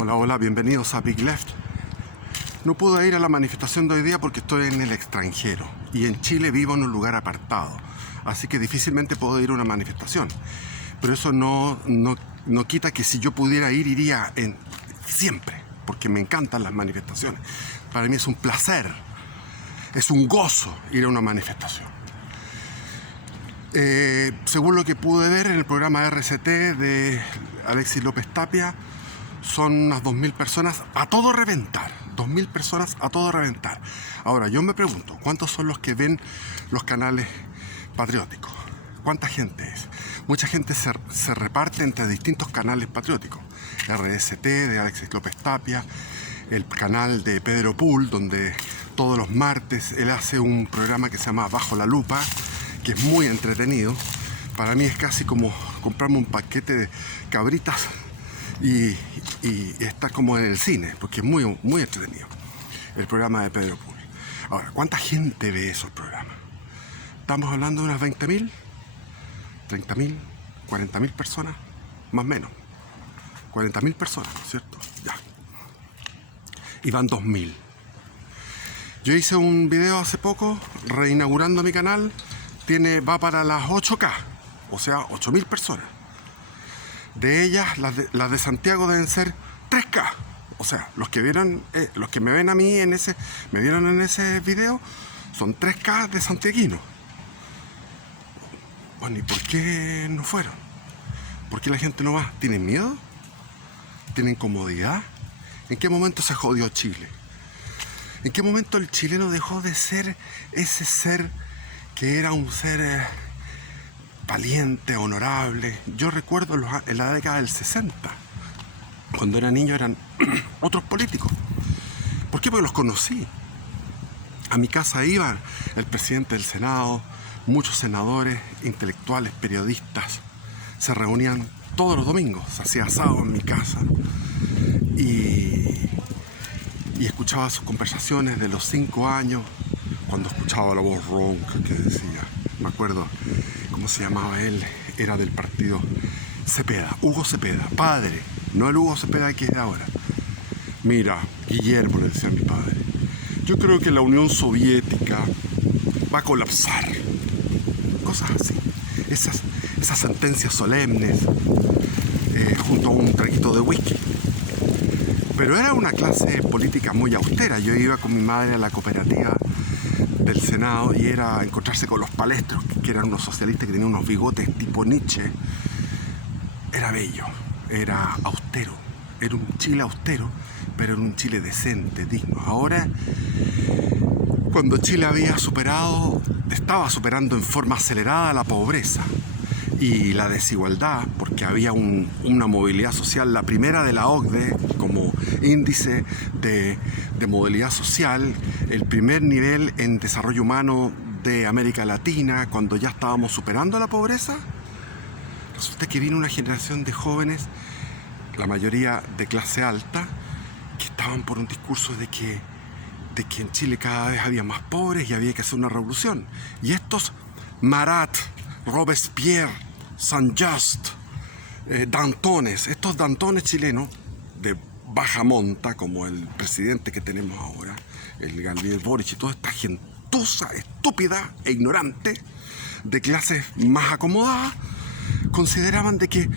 Hola, hola, bienvenidos a Big Left. No pude ir a la manifestación de hoy día porque estoy en el extranjero y en Chile vivo en un lugar apartado, así que difícilmente puedo ir a una manifestación. Pero eso no quita que si yo pudiera ir, iría siempre, porque me encantan las manifestaciones. Para mí es un placer, es un gozo ir a una manifestación. Según lo que pude ver en el programa RCT de Alexis López Tapia, son unas 2.000 personas a todo reventar. 2.000 personas a todo reventar. Ahora, yo me pregunto, ¿cuántos son los que ven los canales patrióticos? ¿Cuánta gente es? Mucha gente se reparte entre distintos canales patrióticos. RST de Alexis López Tapia, el canal de Pedro Pool, donde todos los martes él hace un programa que se llama Bajo la Lupa, que es muy entretenido. Para mí es casi como comprarme un paquete de cabritas y estar como en el cine, porque es muy, muy entretenido el programa de Pedro Pool. Ahora, ¿cuánta gente ve esos programas? Estamos hablando de unas 20.000, 30.000, 40.000 personas, más o menos. 40.000 personas, ¿cierto? Ya. Y van 2.000. Yo hice un video hace poco reinaugurando mi canal. Va para las 8K, o sea, 8.000 personas. De ellas, las de Santiago deben ser 3K. O sea, los que me ven a mí me vieron en ese video, son 3K de santiaguinos. Bueno, ¿y por qué no fueron? ¿Por qué la gente no va? ¿Tienen miedo? ¿Tienen comodidad? ¿En qué momento se jodió Chile? ¿En qué momento el chileno dejó de ser ese ser que era un ser valiente, honorable? Yo recuerdo en la década del 60, cuando era niño, eran otros políticos. ¿Por qué? Porque los conocí. A mi casa iban el presidente del Senado, muchos senadores, intelectuales, periodistas. Se reunían todos los domingos, se hacía asado en mi casa y escuchaba sus conversaciones de los 5 años, cuando escuchaba la voz ronca que decía, me acuerdo cómo se llamaba él, era del partido Cepeda, Hugo Cepeda, padre, no el Hugo Cepeda que es de ahora. Mira, Guillermo, le decía a mi padre, yo creo que la Unión Soviética va a colapsar. Cosas así, esas sentencias solemnes, junto a un traguito de whisky. Pero era una clase política muy austera. Yo iba con mi madre a la cooperativa del Senado y era encontrarse con los palestros, que eran unos socialistas que tenían unos bigotes tipo Nietzsche. Era bello, era austero, era un Chile austero, pero era un Chile decente, digno. Ahora, cuando Chile estaba superando en forma acelerada la pobreza y la desigualdad, porque había una movilidad social, la primera de la OCDE como índice de movilidad social, el primer nivel en desarrollo humano de América Latina, cuando ya estábamos superando la pobreza. Resulta que vino una generación de jóvenes, la mayoría de clase alta, que estaban por un discurso de que en Chile cada vez había más pobres y había que hacer una revolución. Y estos Marat, Robespierre, Saint-Just, Dantones, estos Dantones chilenos de baja monta, como el presidente que tenemos ahora, el Gabriel Boric, y toda esta gentuza estúpida e ignorante de clases más acomodadas, consideraban de que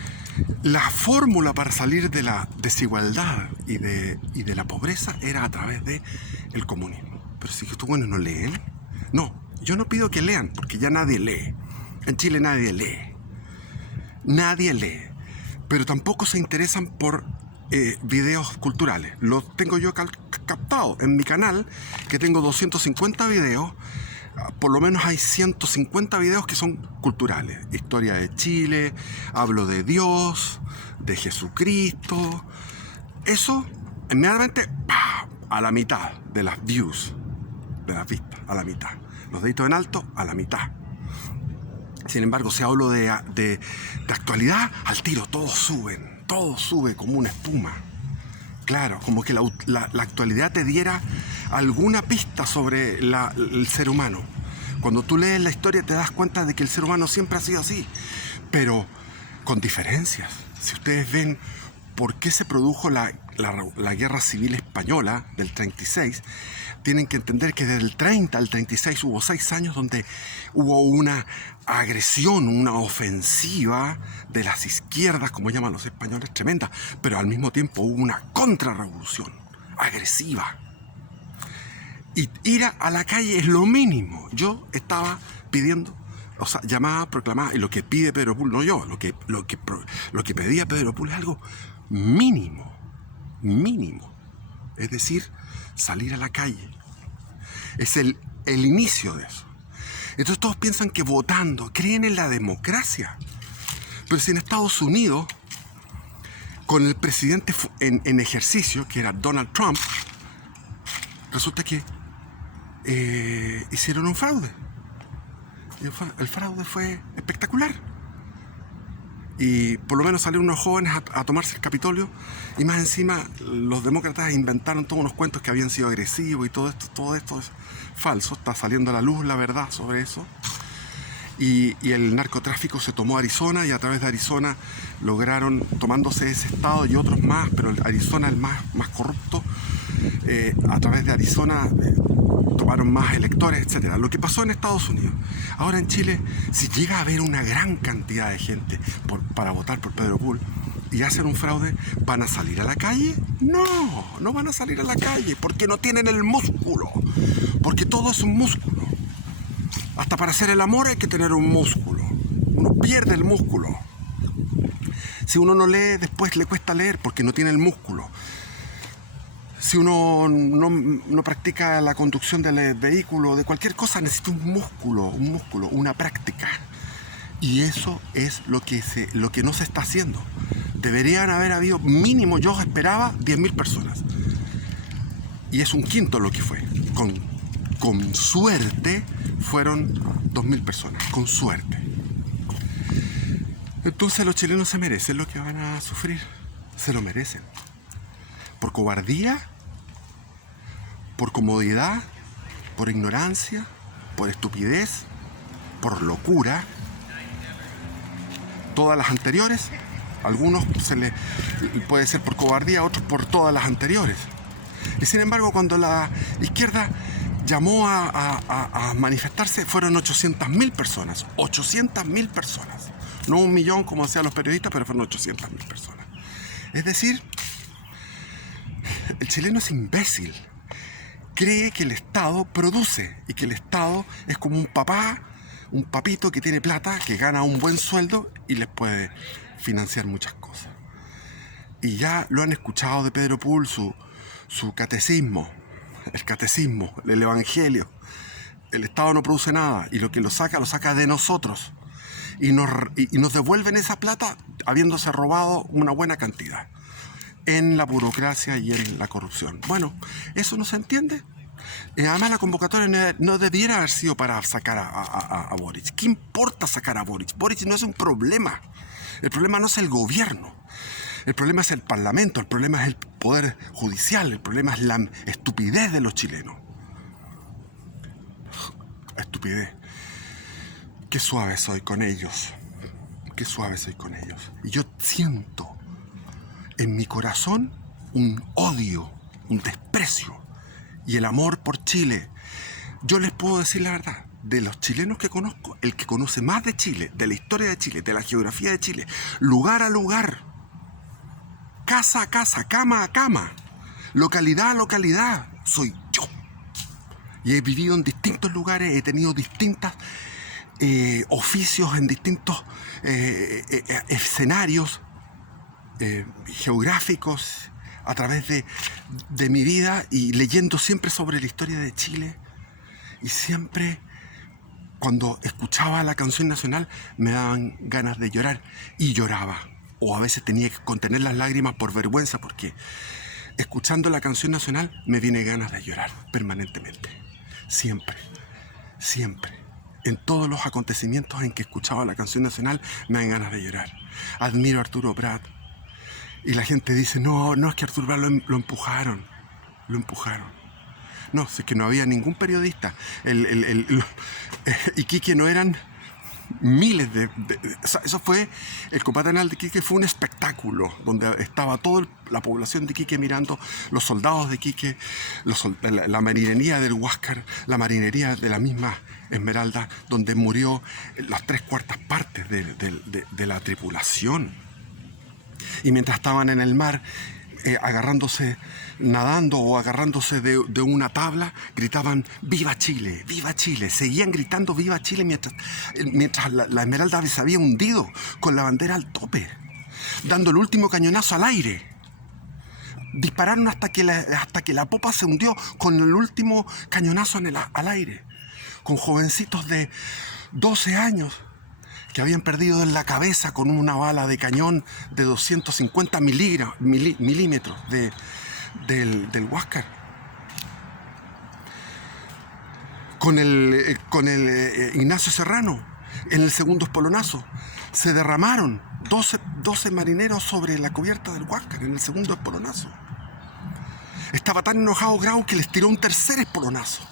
la fórmula para salir de la desigualdad y de la pobreza era a través de el comunismo. Pero si estos buenos no leen, no, yo no pido que lean, porque ya nadie lee. En Chile nadie lee. Nadie lee. Pero tampoco se interesan por videos culturales. Los tengo yo captado en mi canal, que tengo 250 videos. Por lo menos hay 150 videos que son culturales. Historia de Chile, hablo de Dios, de Jesucristo. Eso, inmediatamente, ¡pah!, a la mitad de las views, de las vistas, a la mitad. Los deditos en alto, a la mitad. Sin embargo, si hablo de actualidad, al tiro todo sube como una espuma. Claro, como que la actualidad te diera alguna pista sobre el ser humano. Cuando tú lees la historia te das cuenta de que el ser humano siempre ha sido así, pero con diferencias. Si ustedes ven por qué se produjo la la guerra civil española del 36, tienen que entender que desde el 30 al 36 hubo 6 años donde hubo una agresión, una ofensiva de las izquierdas, como llaman los españoles, tremenda, pero al mismo tiempo hubo una contrarrevolución agresiva. Y ir a la calle es lo mínimo. Yo estaba pidiendo, o sea, llamada, proclamada, y lo que pide Pedro Pool, no yo, lo que pedía Pedro Pool es algo mínimo. Es decir, salir a la calle. Es el inicio de eso. Entonces todos piensan que votando, creen en la democracia. Pero si en Estados Unidos, con el presidente en ejercicio, que era Donald Trump, resulta que hicieron un fraude. Y el fraude fue espectacular. Y por lo menos salieron unos jóvenes a tomarse el Capitolio, y más encima los demócratas inventaron todos unos cuentos que habían sido agresivos y todo esto es falso. Está saliendo a la luz la verdad sobre eso. Y el narcotráfico se tomó Arizona, y a través de Arizona lograron, tomándose ese estado y otros más, pero Arizona es el más corrupto, a través de Arizona tomaron más electores, etc. Lo que pasó en Estados Unidos. Ahora en Chile, si llega a haber una gran cantidad de gente para votar por Pedro Pool y hacen un fraude, ¿van a salir a la calle? No van a salir a la calle, porque no tienen el músculo, porque todo es un músculo. Hasta para hacer el amor hay que tener un músculo. Uno pierde el músculo. Si uno no lee, después le cuesta leer porque no tiene el músculo. Si uno no practica la conducción del vehículo, de cualquier cosa, necesita un músculo, una práctica. Y eso es lo que no se está haciendo. Deberían haber habido mínimo, yo esperaba 10.000 personas. Y es un quinto lo que fue. Con suerte fueron 2.000 personas, con suerte. Entonces los chilenos se merecen lo que van a sufrir, se lo merecen. Por cobardía, por comodidad, por ignorancia, por estupidez, por locura. Todas las anteriores, algunos puede ser por cobardía, otros por todas las anteriores. Y sin embargo, cuando la izquierda llamó a manifestarse, fueron 800.000 personas. 800.000 personas. No 1 millón como decían los periodistas, pero fueron 800.000 personas. Es decir, el chileno es imbécil. Cree que el Estado produce y que el Estado es como un papito que tiene plata, que gana un buen sueldo y les puede financiar muchas cosas. Y ya lo han escuchado de Pedro Pool, su catecismo, el evangelio. El Estado no produce nada, y lo que lo saca de nosotros. Y nos devuelven esa plata habiéndose robado una buena cantidad en la burocracia y en la corrupción. Bueno, eso no se entiende. Además, la convocatoria no debiera haber sido para sacar a Boric. ¿Qué importa sacar a Boric? Boric no es un problema. El problema no es el gobierno. El problema es el parlamento, el problema es el poder judicial, el problema es la estupidez de los chilenos. Estupidez. Qué suave soy con ellos. Qué suave soy con ellos. Y yo siento en mi corazón un odio, un desprecio y el amor por Chile. Yo les puedo decir la verdad. De los chilenos que conozco, el que conoce más de Chile, de la historia de Chile, de la geografía de Chile, lugar a lugar, casa a casa, cama a cama, localidad a localidad, soy yo. Y he vivido en distintos lugares, he tenido distintos oficios en distintos escenarios geográficos a través de mi vida, y leyendo siempre sobre la historia de Chile. Y siempre, cuando escuchaba la canción nacional, me daban ganas de llorar, y lloraba. O a veces tenía que contener las lágrimas por vergüenza, porque escuchando la canción nacional me viene ganas de llorar permanentemente. Siempre. En todos los acontecimientos en que escuchaba la canción nacional me dan ganas de llorar. Admiro a Arturo Prat. Y la gente dice, no es que Arturo Prat lo empujaron. No, es que no había ningún periodista. Iquique no eran miles o sea, eso fue, el combate naval de Iquique fue un espectáculo donde estaba toda la población de Iquique mirando, los soldados de Iquique, la marinería del Huáscar, la marinería de la misma Esmeralda, donde murió las 3/4 partes de la tripulación. Y mientras estaban en el mar, agarrándose, nadando o agarrándose de una tabla, gritaban ¡Viva Chile! ¡Viva Chile! Seguían gritando ¡Viva Chile! mientras la Esmeralda se había hundido con la bandera al tope, dando el último cañonazo al aire. Dispararon hasta que la popa se hundió con el último cañonazo al aire, con jovencitos de 12 años que habían perdido en la cabeza con una bala de cañón de 250 milímetros del Huáscar. Con el Ignacio Serrano, en el segundo espolonazo, se derramaron 12 marineros sobre la cubierta del Huáscar en el segundo espolonazo. Estaba tan enojado Grau que les tiró un tercer espolonazo.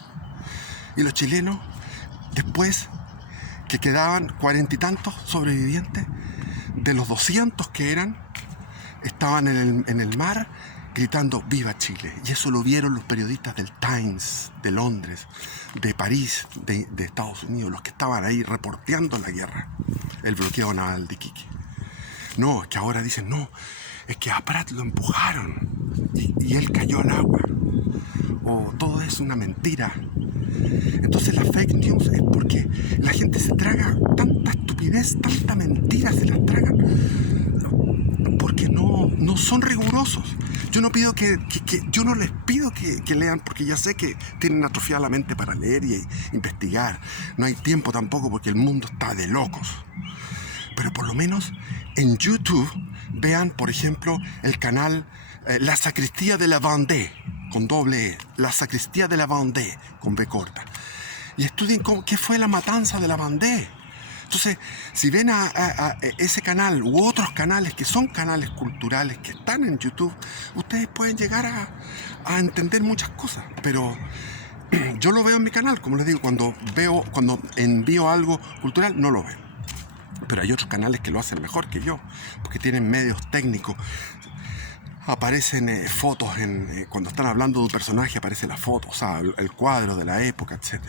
Y los chilenos, después que quedaban 40 y tantos sobrevivientes, de los 200 que eran, estaban en el mar gritando ¡Viva Chile! Y eso lo vieron los periodistas del Times, de Londres, de París, de Estados Unidos, los que estaban ahí reporteando la guerra, el bloqueo naval de Iquique. No, es que ahora dicen, no, es que a Prat lo empujaron y él cayó al agua. O todo es una mentira. Entonces la fake news es porque la gente se traga tanta estupidez, tanta mentira se las tragan, porque no son rigurosos. Yo no les pido que lean, porque ya sé que tienen atrofiada la mente para leer y investigar. No hay tiempo tampoco porque el mundo está de locos. Pero por lo menos en YouTube vean, por ejemplo, el canal La Sacristía de la Vendée, con doble E, La Sacristía de la Vendée, con B corta. Y estudien qué fue la matanza de la Vendée. Entonces, si ven a ese canal u otros canales que son canales culturales que están en YouTube, ustedes pueden llegar a entender muchas cosas. Pero yo lo veo en mi canal, como les digo, cuando envío algo cultural, no lo ven. Pero hay otros canales que lo hacen mejor que yo, porque tienen medios técnicos. Aparecen fotos, cuando están hablando de un personaje aparece la foto, o sea, el cuadro de la época, etc.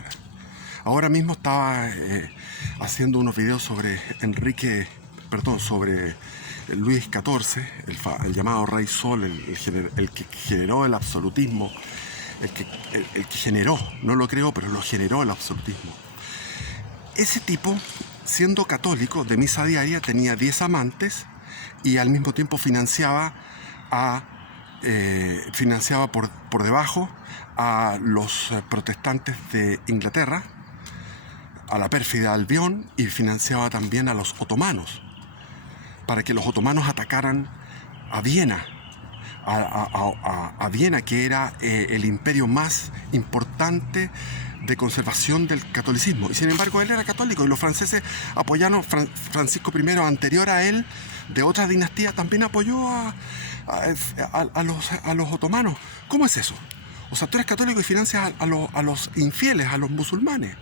Ahora mismo estaba haciendo unos videos sobre sobre Luis XIV, el llamado Rey Sol, el que generó el absolutismo, el que generó, no lo creó, pero lo generó el absolutismo. Ese tipo, siendo católico de misa diaria, tenía 10 amantes y al mismo tiempo financiaba por debajo a los protestantes de Inglaterra, a la pérfida Albión, y financiaba también a los otomanos, para que los otomanos atacaran a Viena, a Viena, que era el imperio más importante de conservación del catolicismo. Y sin embargo él era católico y los franceses apoyaron. Francisco I, anterior a él, de otra dinastía, también apoyó a los otomanos. ¿Cómo es eso? O sea, tú eres católico y financias a los infieles, a los musulmanes.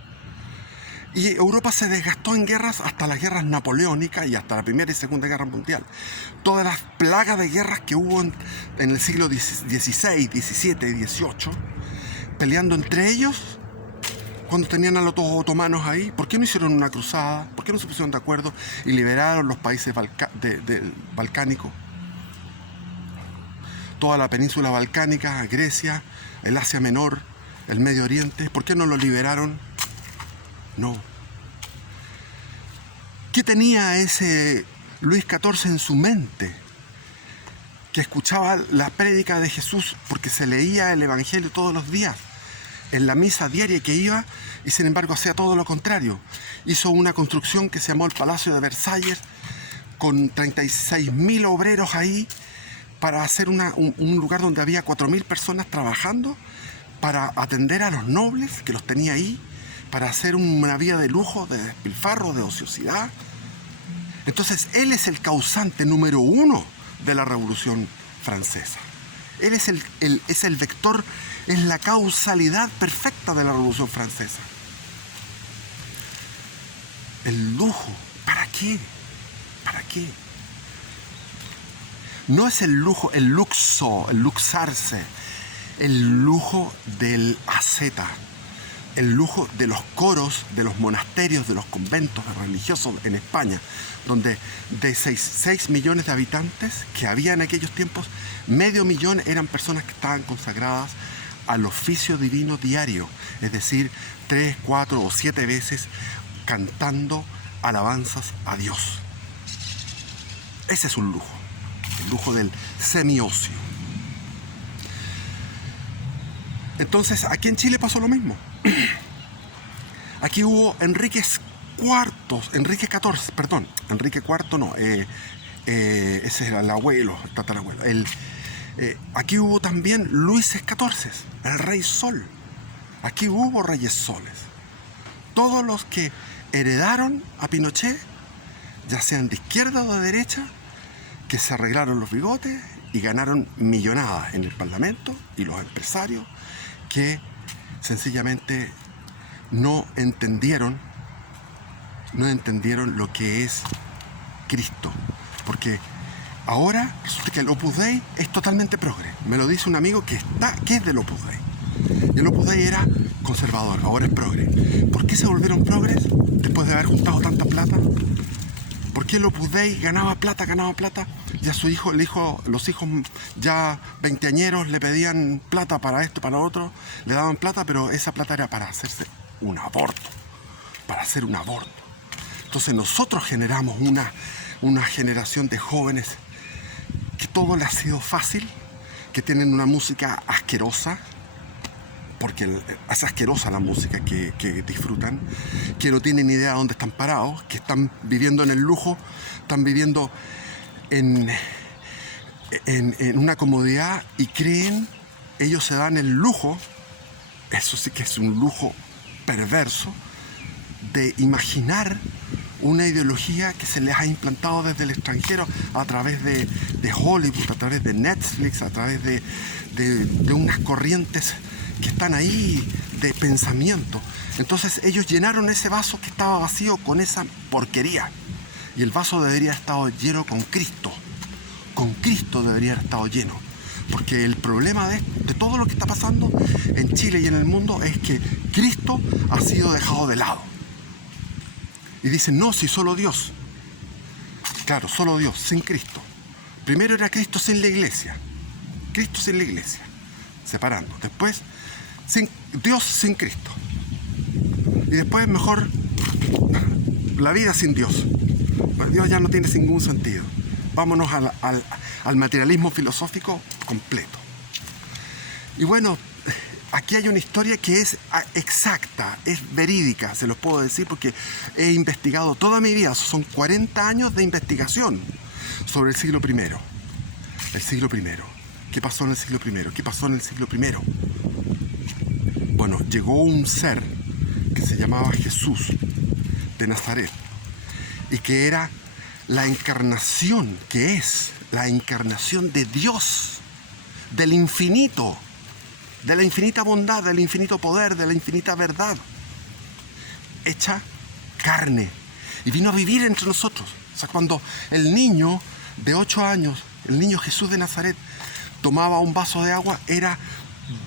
Y Europa se desgastó en guerras hasta las guerras napoleónicas y hasta la Primera y Segunda Guerra Mundial. Todas las plagas de guerras que hubo en el siglo XVI, XVII y XVIII, peleando entre ellos, cuando tenían a los otomanos ahí. ¿Por qué no hicieron una cruzada? ¿Por qué no se pusieron de acuerdo y liberaron los países balcánicos? Toda la península balcánica, Grecia, el Asia Menor, el Medio Oriente. ¿Por qué no lo liberaron? No. ¿Qué tenía ese Luis XIV en su mente? Que escuchaba la prédica de Jesús porque se leía el Evangelio todos los días en la misa diaria que iba, y sin embargo hacía todo lo contrario. Hizo una construcción que se llamó el Palacio de Versalles, con 36.000 obreros ahí, para hacer un lugar donde había 4.000 personas trabajando para atender a los nobles, que los tenía ahí, para hacer una vida de lujo, de despilfarro, de ociosidad. Entonces él es el causante número 1 de la Revolución Francesa. Él es el vector, es la causalidad perfecta de la Revolución Francesa. El lujo. ¿Para qué? ¿Para qué? No es el lujo, el luxo, el luxarse, el lujo del asceta, el lujo de los coros, de los monasterios, de los conventos religiosos en España, donde de 6 millones de habitantes que había en aquellos tiempos, medio millón eran personas que estaban consagradas al oficio divino diario, es decir, 3, 4 o 7 veces cantando alabanzas a Dios. Ese es un lujo, el lujo del semiocio. Entonces, aquí en Chile pasó lo mismo. Aquí hubo Enrique IV no, ese era el abuelo, el tatarabuelo. Aquí hubo también Luises XIV, el rey Sol. Aquí hubo reyes soles. Todos los que heredaron a Pinochet, ya sean de izquierda o de derecha, que se arreglaron los bigotes y ganaron millonadas en el Parlamento, y los empresarios que sencillamente no entendieron lo que es Cristo. Porque ahora resulta que el Opus Dei es totalmente progre. Me lo dice un amigo que es del Opus Dei. Y el Opus Dei era conservador, ahora es progre. ¿Por qué se volvieron progres después de haber juntado tanta plata? ¿Por qué el Opus Dei ganaba plata? Ya los hijos ya veinteañeros le pedían plata para esto, para lo otro, le daban plata, pero esa plata era para hacerse un aborto, para hacer un aborto. Entonces nosotros generamos una generación de jóvenes que todo les ha sido fácil, que tienen una música asquerosa, porque es asquerosa la música que disfrutan, que no tienen idea de dónde están parados, que están viviendo en el lujo, están viviendo en una comodidad y creen, ellos se dan el lujo, eso sí que es un lujo perverso, de imaginar una ideología que se les ha implantado desde el extranjero a través de Hollywood, a través de Netflix, a través de unas corrientes que están ahí de pensamiento. Entonces ellos llenaron ese vaso que estaba vacío con esa porquería, y el vaso debería haber estado lleno con Cristo. Con Cristo debería haber estado lleno, porque el problema de todo lo que está pasando en Chile y en el mundo es que Cristo ha sido dejado de lado. Y dicen, no, si solo Dios. Claro, solo Dios, sin Cristo. Primero era Cristo sin la iglesia, separando. Después Dios sin Cristo. Y después mejor la vida sin Dios. Dios ya no tiene ningún sentido. Vámonos al materialismo filosófico completo. Y bueno, aquí hay una historia que es exacta, es verídica, se los puedo decir porque he investigado toda mi vida. Son 40 años de investigación sobre el siglo I. El siglo I. ¿Qué pasó en el siglo I? Bueno, llegó un ser que se llamaba Jesús de Nazaret y que era la encarnación, que es la encarnación de Dios, del infinito, de la infinita bondad, del infinito poder, de la infinita verdad, hecha carne, y vino a vivir entre nosotros. O sea, cuando el niño de 8 años, el niño Jesús de Nazaret, tomaba un vaso de agua, era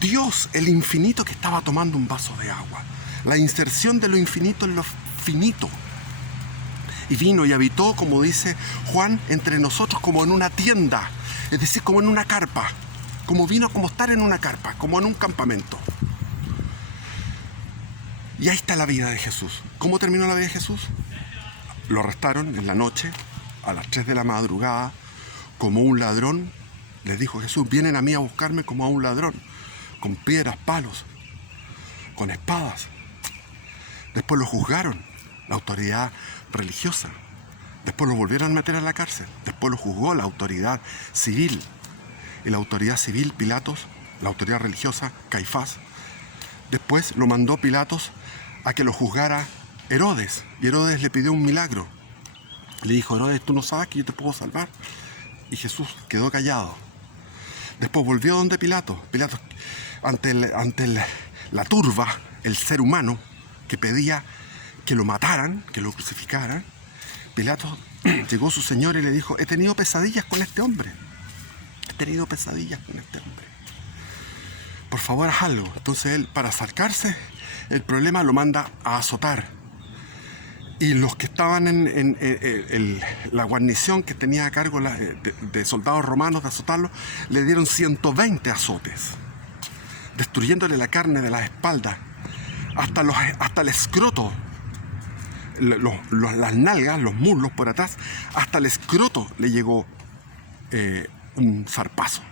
Dios, el infinito, que estaba tomando un vaso de agua. La inserción de lo infinito en lo finito. Y vino y habitó, como dice Juan, entre nosotros como en una tienda, es decir, como en una carpa. Como vino como estar en una carpa, como en un campamento. Y ahí está la vida de Jesús. ¿Cómo terminó la vida de Jesús? Lo arrestaron en la noche, a las 3 de la madrugada, como un ladrón. Les dijo Jesús, vienen a mí a buscarme como a un ladrón, con piedras, palos, con espadas. Después lo juzgaron, la autoridad religiosa. Después lo volvieron a meter a la cárcel. Después lo juzgó la autoridad civil. Y la autoridad civil, Pilatos, la autoridad religiosa, Caifás. Después lo mandó Pilatos a que lo juzgara Herodes. Y Herodes le pidió un milagro. Le dijo, Herodes, tú no sabes que yo te puedo salvar. Y Jesús quedó callado. Después volvió donde Pilatos. Pilatos, ante la turba, el ser humano, que pedía que lo mataran, que lo crucificaran, Pilato llegó su señor y le dijo: he tenido pesadillas con este hombre. He tenido pesadillas con este hombre. Por favor, haz algo. Entonces él, para acercarse el problema, lo manda a azotar. Y los que estaban en la guarnición que tenía a cargo de soldados romanos de azotarlo, le dieron 120 azotes, destruyéndole la carne de las espaldas, hasta el escroto, las nalgas, los muslos por atrás, hasta el escroto le llegó un zarpazo.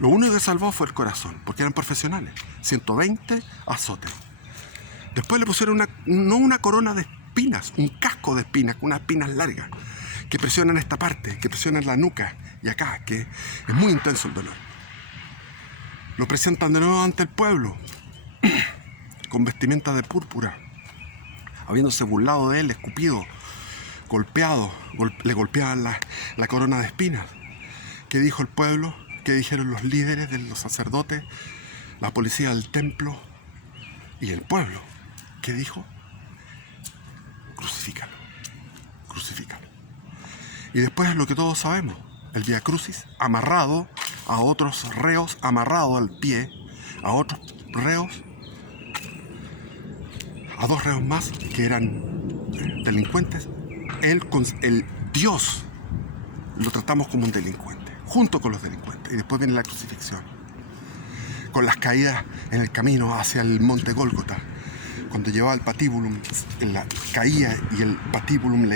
Lo único que salvó fue el corazón, porque eran profesionales. 120 azotes. Después le pusieron no una corona de espinas, un casco de espinas, con unas espinas largas, que presionan esta parte, que presionan la nuca y acá, que es muy intenso el dolor. Lo presentan de nuevo ante el pueblo, con vestimenta de púrpura, habiéndose burlado de él, escupido, golpeado, le golpeaban la corona de espinas. ¿Qué dijo el pueblo? ¿Qué dijeron los líderes de los sacerdotes, la policía del templo y el pueblo? ¿Qué dijo? Crucifícalo, crucifícalo. Y después lo que todos sabemos, el Vía Crucis, amarrado a otros reos, amarrado al pie, a otros reos, a 2 reos más que eran delincuentes. Él, con el Dios, lo tratamos como un delincuente, junto con los delincuentes. Y después viene la crucifixión, con las caídas en el camino hacia el monte Gólgota. Cuando llevaba el patíbulum, caía y el patíbulum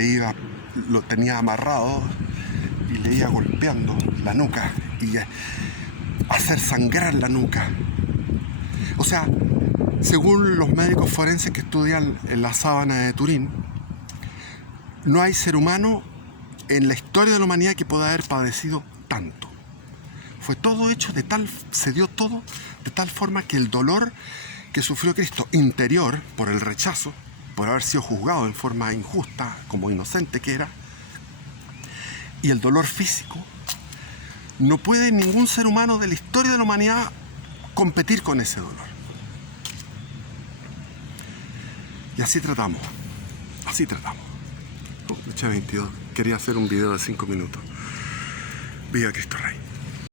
lo tenía amarrado y le iba golpeando la nuca y hacer sangrar la nuca. O sea, según los médicos forenses que estudian en la sábana de Turín, no hay ser humano en la historia de la humanidad que pueda haber padecido tanto. Fue todo hecho se dio todo de tal forma que el dolor que sufrió Cristo interior por el rechazo, por haber sido juzgado en forma injusta, como inocente que era, y el dolor físico, no puede ningún ser humano de la historia de la humanidad competir con ese dolor. Y así tratamos. Noche 22. Quería hacer un video de 5 minutos. Viva Cristo Rey.